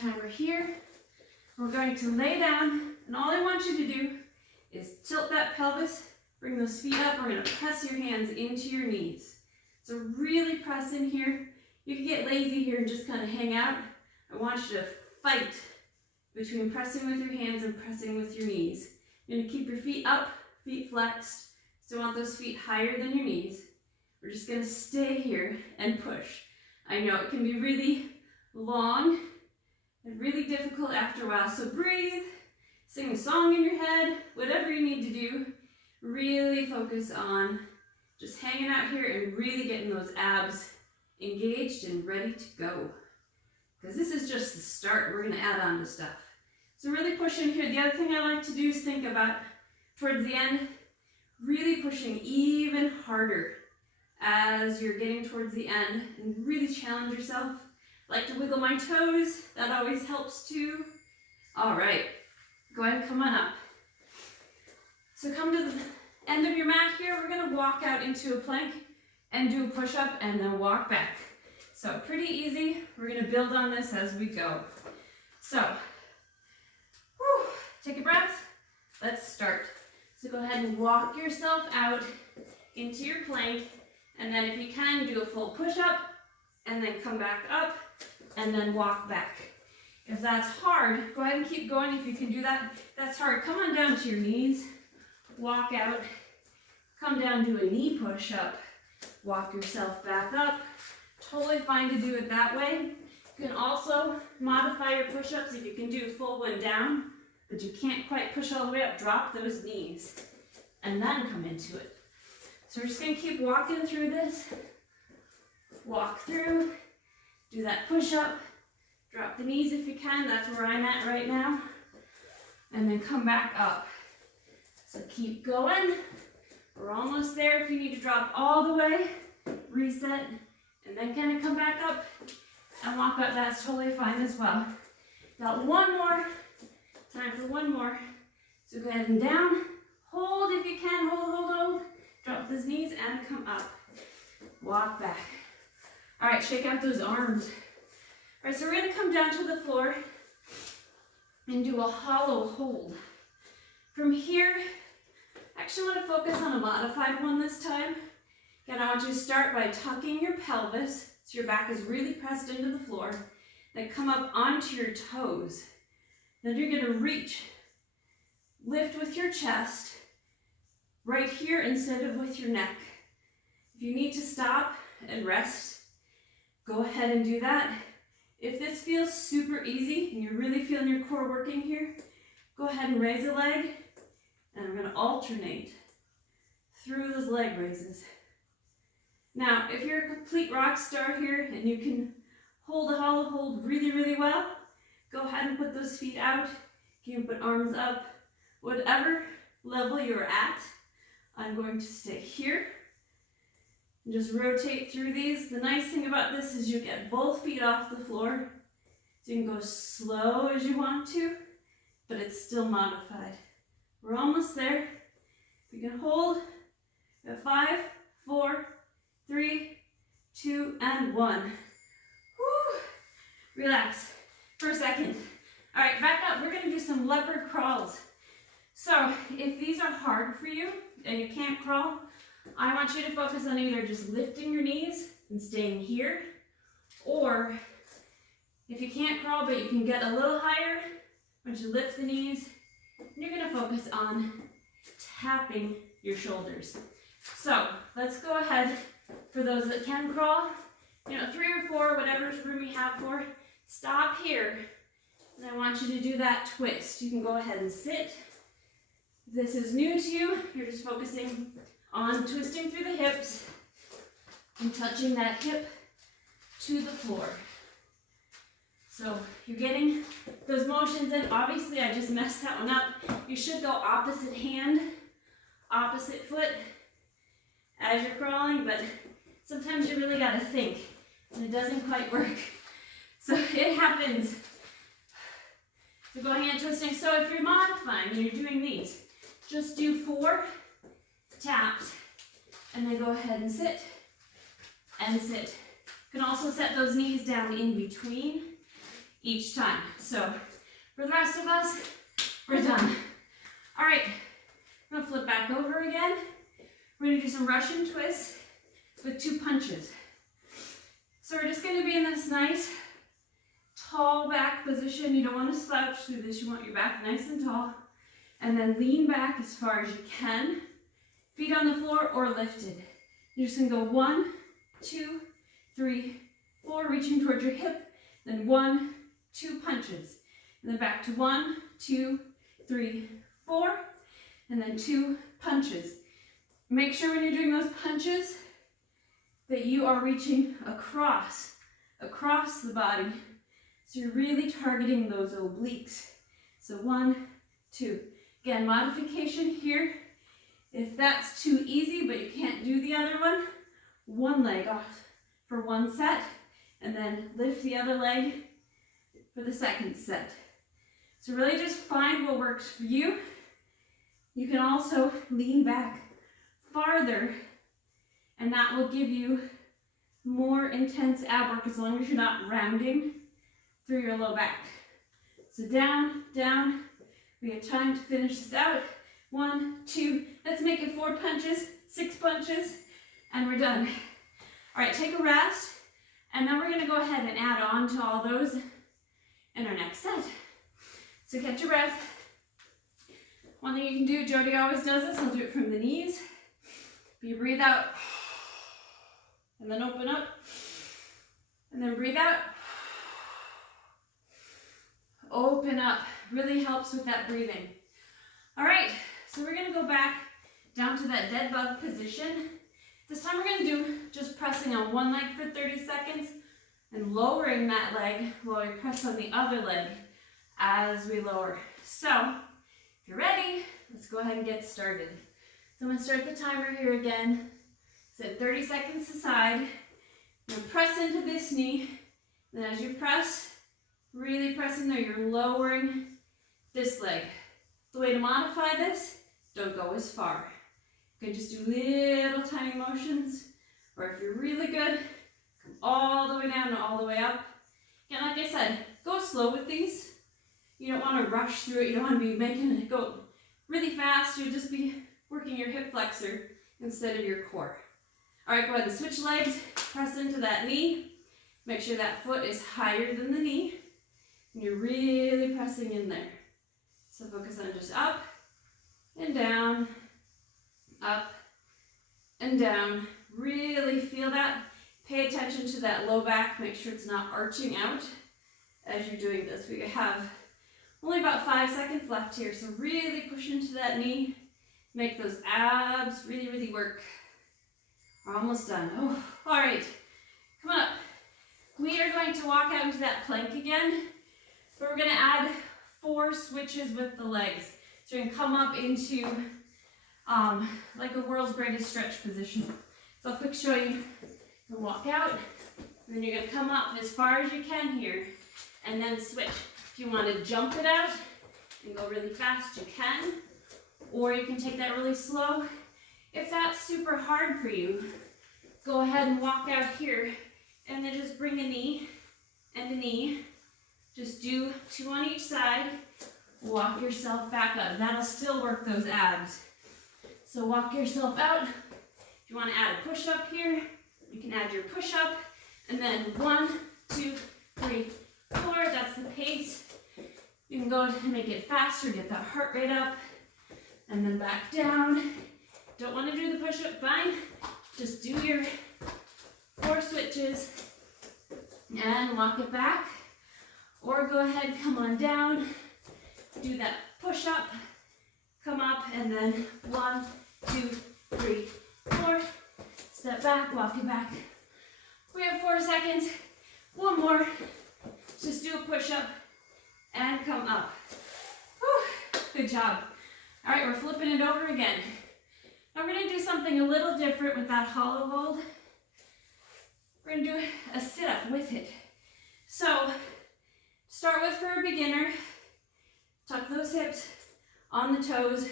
Time we're here, we're going to lay down, and all I want you to do is tilt that pelvis, bring those feet up. We're going to press your hands into your knees. So really press in here. You can get lazy here and just kind of hang out. I want you to fight between pressing with your hands and pressing with your knees. You're going to keep your feet up, feet flexed. Still want those feet higher than your knees. We're just going to stay here and push. I know it can be really long and really difficult after a while, so breathe, sing a song in your head, whatever you need to do. Really focus on just hanging out here and really getting those abs engaged and ready to go. Because this is just the start. We're going to add on to stuff. So really push in here. The other thing I like to do is think about towards the end, really pushing even harder as you're getting towards the end, and really challenge yourself. I like to wiggle my toes. That always helps too. All right, go ahead and come on up. So come to the end of your mat here. We're going to walk out into a plank and do a push-up and then walk back. So pretty easy. We're going to build on this as we go. So, take a breath. Let's start. So go ahead and walk yourself out into your plank, and then if you can, do a full push-up and then come back up and then walk back. If that's hard, go ahead and keep going. If you can do that, that's hard. Come on down to your knees, walk out, come down, do a knee push-up, walk yourself back up. Totally fine to do it that way. You can also modify your push-ups if you can do a full one down, but you can't quite push all the way up. Drop those knees and then come into it. So we're just going to keep walking through this. Walk through, do that push-up, drop the knees if you can. That's where I'm at right now. And then come back up. So keep going. We're almost there. If you need to drop all the way, reset, and then kind of come back up and walk up. That's totally fine as well. Got one more. Time for one more. So go ahead and down. Hold if you can. Hold. Drop those knees and come up. Walk back. All right, shake out those arms. All right, so we're going to come down to the floor and do a hollow hold. From here, I actually want to focus on a modified one this time. Again, I want you to start by tucking your pelvis so your back is really pressed into the floor. Then come up onto your toes. Then you're going to reach, lift with your chest, right here instead of with your neck. If you need to stop and rest, go ahead and do that. If this feels super easy and you're really feeling your core working here, go ahead and raise a leg, and I'm going to alternate through those leg raises. Now, if you're a complete rock star here and you can hold a hollow hold really, really well, go ahead and put those feet out. You can put arms up. Whatever level you're at, I'm going to stay here and just rotate through these. The nice thing about this is you get both feet off the floor, so you can go slow as you want to, but it's still modified. We're almost there. We can hold at 5, 4, 3, 2, and 1. Woo. Relax for a second. All right, back up. We're going to do some leopard crawls. So if these are hard for you and you can't crawl, I want you to focus on either just lifting your knees and staying here, or if you can't crawl but you can get a little higher, I want you to lift the knees, and you're going to focus on tapping your shoulders. So let's go ahead. For those that can crawl, 3 or 4, whatever room you have for, stop here. And I want you to do that twist. You can go ahead and sit. If this is new to you, you're just focusing on twisting through the hips and touching that hip to the floor. So you're getting those motions in. Obviously, I just messed that one up. You should go opposite hand, opposite foot as you're crawling, but sometimes you really got to think, and it doesn't quite work. So it happens. So go hand twisting. So if you're modifying and you're doing these, just do 4 taps, and then go ahead and sit and sit. You can also set those knees down in between. each time. So for the rest of us, we're done. All right, I'm gonna flip back over again. We're gonna do some Russian twists with 2 punches. So we're just gonna be in this nice tall back position. You don't want to slouch through this. You want your back nice and tall. And then lean back as far as you can. Feet on the floor or lifted. You're just gonna go 1, 2, 3, 4, reaching towards your hip. Then 1, 2 punches. And then back to 1, 2, 3, 4. And then 2 punches. Make sure when you're doing those punches that you are reaching across the body. So you're really targeting those obliques. So 1, 2. Again, modification here. If that's too easy, but you can't do the other one leg off for 1 set, and then lift the other leg for the 2nd set. So really just find what works for you. You can also lean back farther, and that will give you more intense ab work as long as you're not rounding through your low back. So down, down. We have time to finish this out. 1, 2, let's make it 4 punches, 6 punches, and we're done. All right, take a rest, and then we're gonna go ahead and add on to all those in our next set. So catch your breath. One thing you can do, Jody always does this, I'll do it from the knees. You breathe out, and then open up, and then breathe out. Open up, really helps with that breathing. All right, so we're gonna go back down to that dead bug position. This time we're gonna do just pressing on one leg for 30 seconds and lowering that leg while we press on the other leg as we lower. So, if you're ready, let's go ahead and get started. So I'm gonna start the timer here again. Set 30 seconds aside. Now press into this knee. And as you press, really pressing there, you're lowering this leg. The way to modify this, don't go as far. You can just do little tiny motions, or if you're really good, come all the way down and all the way up. Again, like I said, go slow with these. You don't want to rush through it. You don't want to be making it go really fast. You'll just be working your hip flexor instead of your core. All right, go ahead and switch legs. Press into that knee. Make sure that foot is higher than the knee. And you're really pressing in there. So focus on just up and down, up and down. Really feel that. Pay attention to that low back. Make sure it's not arching out as you're doing this. We have only about 5 seconds left here, so really push into that knee. Make those abs really, really work. We're almost done. Oh, all right, come on up. We are going to walk out into that plank again, but we're gonna add 4 switches with the legs. So you're gonna come up into like a world's greatest stretch position. So I'll quick show you. You'll walk out, and then you're gonna come up as far as you can here, and then switch. If you want to jump it out and go really fast, you can, or you can take that really slow. If that's super hard for you, go ahead and walk out here, and then just bring a knee and a knee. Just do 2 on each side. Walk yourself back up. That'll still work those abs. So walk yourself out. If you want to add a push-up here, you can add your push-up, and then 1, 2, 3, 4. That's the pace. You can go and make it faster, get that heart rate up, and then back down. Don't want to do the push-up, fine. Just do your 4 switches and walk it back. Or go ahead, come on down, do that push-up, come up, and then 1, 2, 3, 4. Step back, walk it back. We have 4 seconds. 1 more. Just do a push-up and come up. Whew, good job. All right, we're flipping it over again. Now we're gonna do something a little different with that hollow hold. We're gonna do a sit-up with it. So, start with for a beginner, tuck those hips on the toes,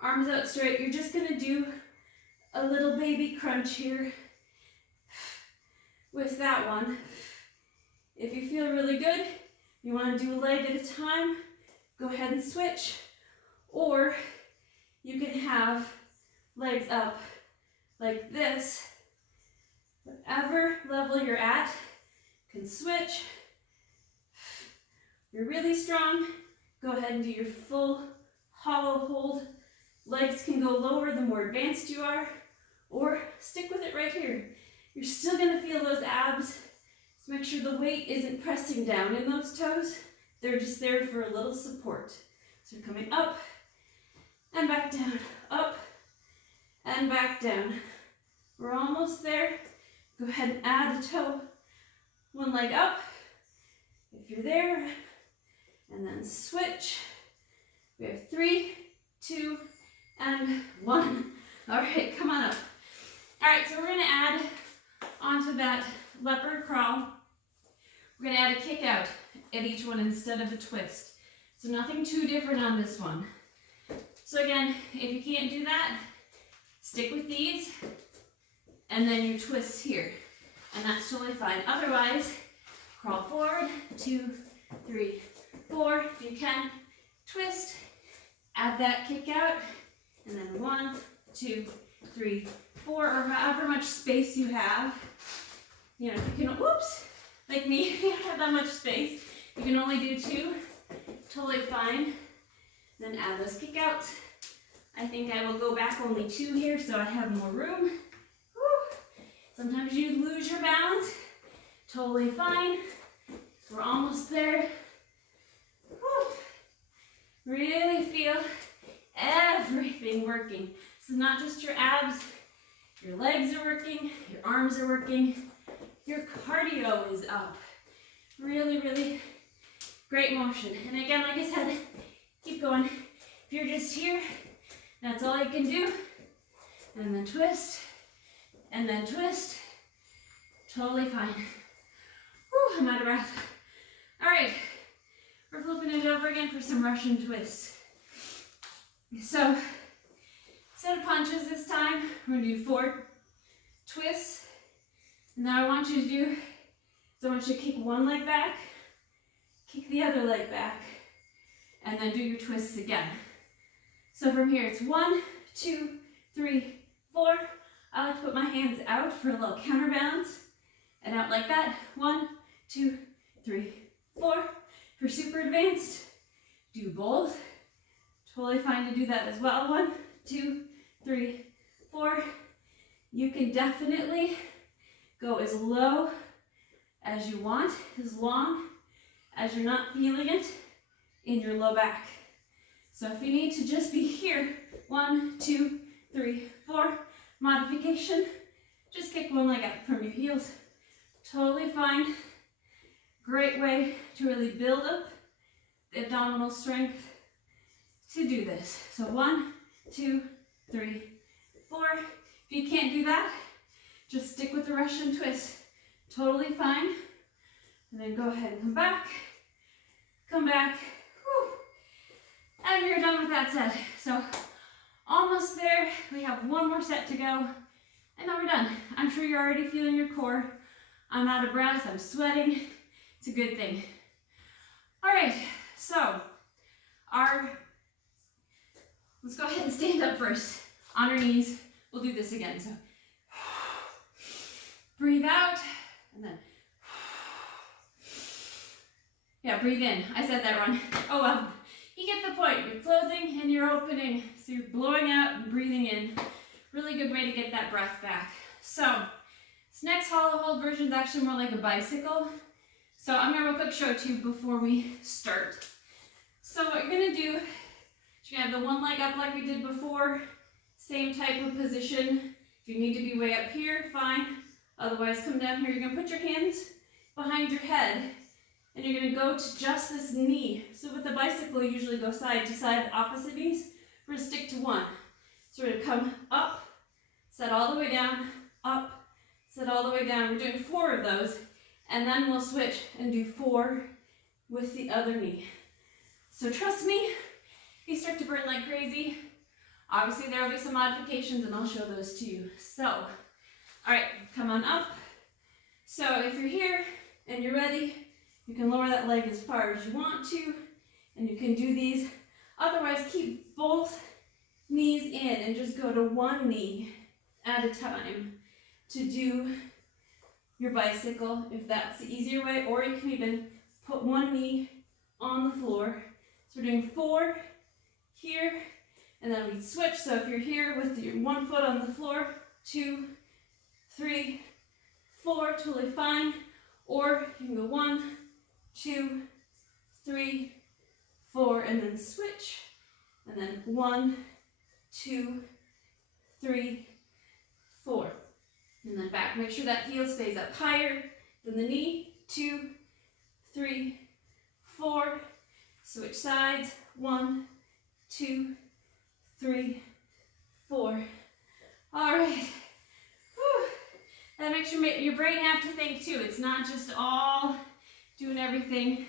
arms out straight. You're just gonna do a little baby crunch here with that one. If you feel really good, You want to do a leg at a time, go ahead and switch. Or you can have legs up like this. Whatever level you're at, can switch. You're really strong, go ahead and do your full hollow hold. Legs can go lower the more advanced you are, or stick with it right here. You're still gonna feel those abs, so make sure the weight isn't pressing down in those toes. They're just there for a little support. So you're coming up and back down, up and back down. We're almost there. Go ahead and add a toe. One leg up, if you're there, and then switch. We have 3, 2, and 1. All right, come on up. All right, so we're gonna add onto that leopard crawl. We're gonna add a kick out at each one instead of a twist. So nothing too different on this one. So again, if you can't do that, stick with these, and then your twists here. And that's totally fine. Otherwise, crawl forward, 2, 3, 4. If you can, twist, add that kick out, and then 1, 2, 3, 4, or however much space you have. You know, if you can, whoops, like me, if you don't have that much space, you can only do 2, totally fine. Then add those kick outs. I think I will go back only 2 here so I have more room. Woo. Sometimes you lose your balance, totally fine. We're almost there. Woo. Really feel everything working. This is not just your abs, your legs are working, your arms are working, your cardio is up. Really, really great motion. And again, like I said, keep going. If you're just here, that's all you can do. And then twist, and then twist. Totally fine. Whew, I'm out of breath. All right, we're flipping it over again for some Russian twists. So, instead of punches this time, we're gonna do 4 twists. And now I want you to do, so I want you to kick one leg back, kick the other leg back, and then do your twists again. So from here, it's 1, 2, 3, 4. I like to put my hands out for a little counterbalance, and out like that. 1, 2, 3, 4. If you're super advanced, do both. Totally fine to do that as well. 1, 2, 3, 4. You can definitely go as low as you want, as long as you're not feeling it in your low back. So if you need to just be here, 1, 2, 3, 4, modification, just kick one leg up from your heels. Totally fine. Great way to really build up the abdominal strength to do this. So 1, 2, 3, 4. If you can't do that, just stick with the Russian twist. Totally fine. And then go ahead and come back. Come back. Whew. And you're done with that set. So almost there. We have one more set to go. And then we're done. I'm sure you're already feeling your core. I'm out of breath. I'm sweating. It's a good thing. All right. So let's go ahead and stand up first. On our knees. We'll do this again. So breathe out, and then, yeah, breathe in. I said that wrong. Oh well, you get the point. You're closing and you're opening. So you're blowing out and breathing in. Really good way to get that breath back. So this next hollow hold version is actually more like a bicycle. So I'm gonna real quick show it to you before we start. So what you're gonna do, you're gonna have the one leg up like we did before. Same type of position. If you need to be way up here, fine. Otherwise, come down here. You're gonna put your hands behind your head, and you're gonna go to just this knee. So with the bicycle, you usually go side to side, opposite knees. We're gonna stick to one. So we're gonna come up, set all the way down, up, set all the way down. We're doing 4 of those, and then we'll switch and do 4 with the other knee. So trust me, if you start to burn like crazy, obviously there will be some modifications, and I'll show those to you. So, all right, come on up. So if you're here and you're ready, You can lower that leg as far as you want to, and you can do these. Otherwise, keep both knees in and just go to one knee at a time to do your bicycle, if that's the easier way, or you can even put one knee on the floor. So we're doing 4 here, and then we switch. So if you're here with your one foot on the floor, 2, 3, 4, totally fine. Or you can go 1, 2, 3, 4, and then switch. And then 1, 2, 3, 4. And then back. Make sure that heel stays up higher than the knee. 2, 3, 4. Switch sides. 1, 2, 3, 4. All right. Whew. That makes your brain have to think too. It's not just all doing everything.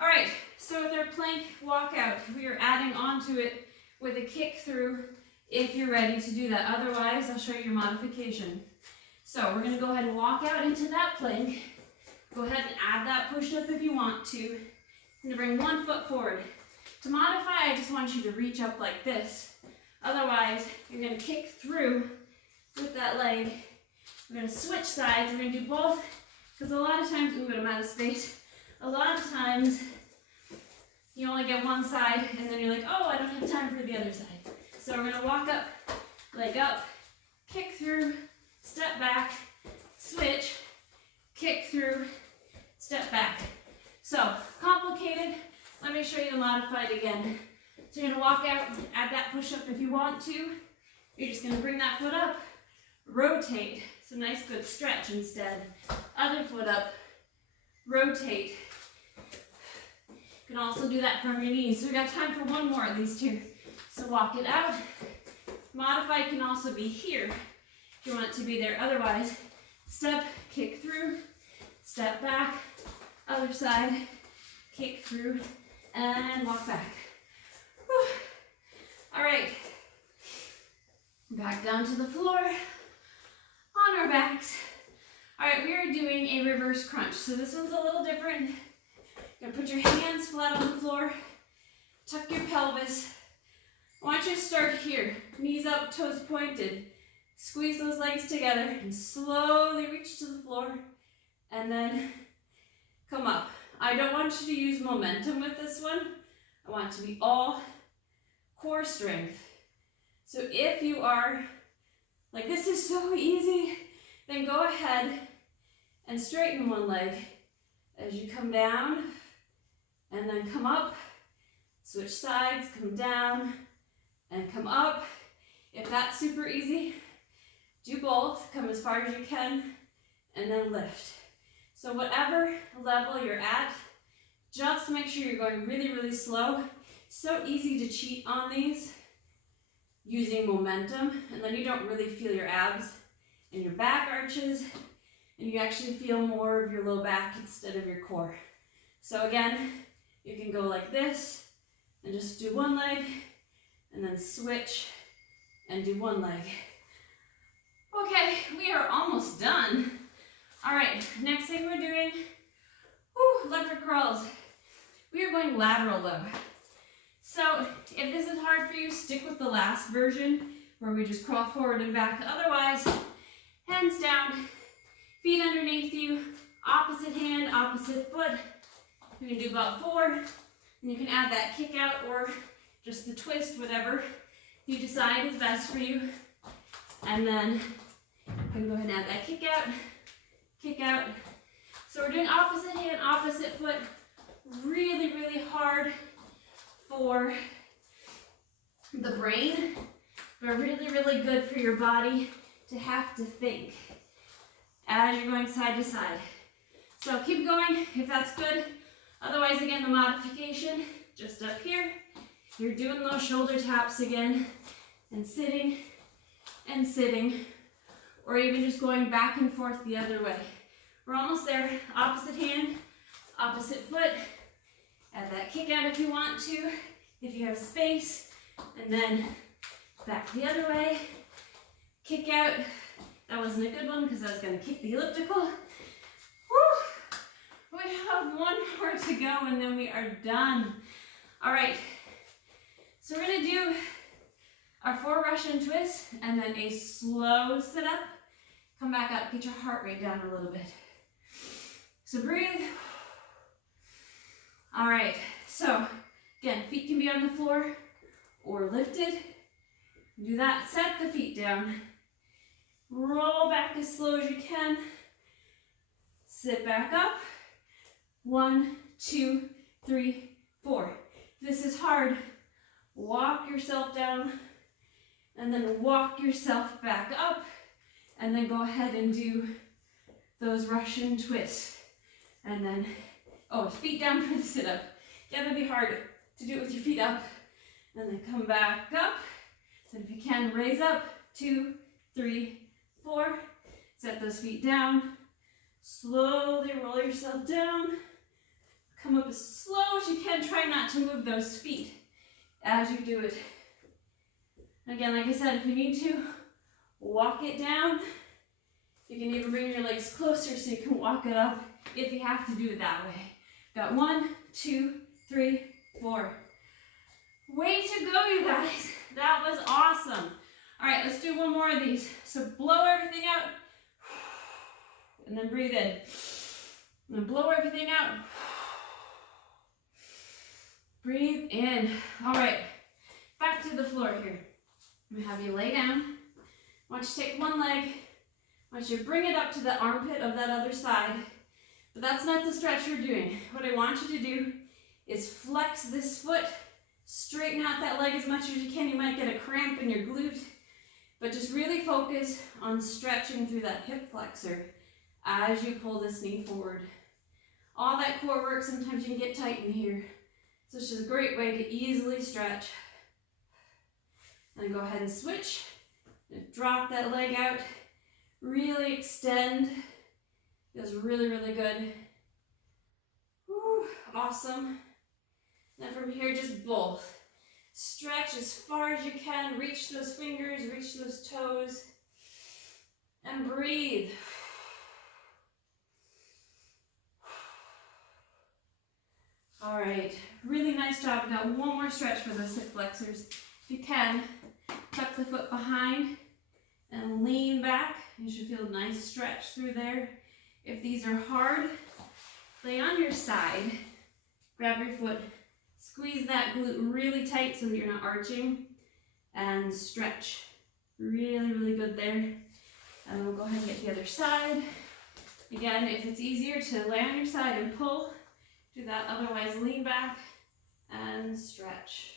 All right. So with our plank walkout, we are adding onto it with a kick through if you're ready to do that. Otherwise, I'll show you your modification. So we're going to go ahead and walk out into that plank. Go ahead and add that push-up if you want to. I'm going to bring one foot forward. To modify, I just want you to reach up like this. Otherwise, you're going to kick through with that leg. We're going to switch sides. We're going to do both, because a lot of times, ooh, I'm out of space. A lot of times, you only get one side, and then you're like, oh, I don't have time for the other side. So we're going to walk up, leg up, kick through, step back, switch, kick through, step back. So, complicated. Let me show you the modified again. So you're going to walk out, add that push-up if you want to. You're just going to bring that foot up, rotate. So nice good stretch instead. Other foot up, rotate. You can also do that from your knees. So we got time for one more of these two. So walk it out. Modify can also be here if you want it to be there. Otherwise, step, kick through, step back, other side, kick through, and walk back. Whew. All right. Back down to the floor, on our backs. All right, we are doing a reverse crunch. So this one's a little different. You're gonna put your hands flat on the floor, tuck your pelvis. I want you to start here, knees up, toes pointed. Squeeze those legs together and slowly reach to the floor and then come up. I don't want you to use momentum with this one. I want it to be all core strength. So if you are like, this is so easy, then go ahead and straighten one leg as you come down and then come up, switch sides, come down and come up. If that's super easy, do both, come as far as you can and then lift. So whatever level you're at, just make sure you're going really, really slow. So easy to cheat on these using momentum, and then you don't really feel your abs and your back arches, and you actually feel more of your low back instead of your core. So again, you can go like this and just do one leg and then switch and do one leg. Okay, we are almost done. All right, next thing we're doing, leopard crawls. We are going lateral though. So if this is hard for you, stick with the last version where we just crawl forward and back. Otherwise, hands down, feet underneath you, opposite hand, opposite foot. You can do about 4, and you can add that kick out or just the twist, whatever you decide is best for you. And then you can go ahead and add that kick out, kick out. So we're doing opposite hand, opposite foot, really, really hard for the brain, but really, really good for your body to have to think as you're going side to side. So keep going if that's good. Otherwise, again, the modification, just up here, you're doing those shoulder taps again, and sitting, or even just going back and forth the other way. We're almost there. Opposite hand, opposite foot. Add that kick out if you want to, if you have space, and then back the other way. Kick out. That wasn't a good one because I was going to kick the elliptical. Woo! We have one more to go and then we are done. All right, so we're gonna do our 4 Russian twists and then a slow sit up. Come back up, get your heart rate down a little bit. So breathe. All right, so again, feet can be on the floor or lifted. Do that, set the feet down. Roll back as slow as you can. Sit back up. 1, 2, 3, 4. If this is hard, walk yourself down and then walk yourself back up and then go ahead and do those Russian twists. And then, oh, feet down for the sit up. Yeah, that'd be hard to do it with your feet up. And then come back up. So if you can, raise up. 2, 3, 4. Set those feet down. Slowly roll yourself down. Come up as slow as you can. Try not to move those feet as you do it. Again, like I said, if you need to, walk it down. You can even bring your legs closer so you can walk it up if you have to do it that way. Got 1, 2, 3, 4. Way to go, you guys. That was awesome. All right, let's do one more of these. So blow everything out and then breathe in. And then blow everything out. Breathe in. All right, back to the floor here. I'm gonna have you lay down. I want you to take one leg. I want you to bring it up to the armpit of that other side. But that's not the stretch you're doing. What I want you to do is flex this foot, straighten out that leg as much as you can. You might get a cramp in your glute, but just really focus on stretching through that hip flexor as you pull this knee forward. All that core work, sometimes you can get tight in here. So it's just a great way to easily stretch. And then go ahead and switch. Drop that leg out. Really extend. Feels really, really good. Whew, awesome. Then from here, just both. Stretch as far as you can. Reach those fingers, reach those toes. And breathe. All right, really nice job. We've got one more stretch for those hip flexors. If you can, tuck the foot behind and lean back. You should feel a nice stretch through there. If these are hard, lay on your side, grab your foot, squeeze that glute really tight so that you're not arching, and stretch. Really, really good there. And we'll go ahead and get the other side. Again, if it's easier to lay on your side and pull, do that. Otherwise, lean back and stretch.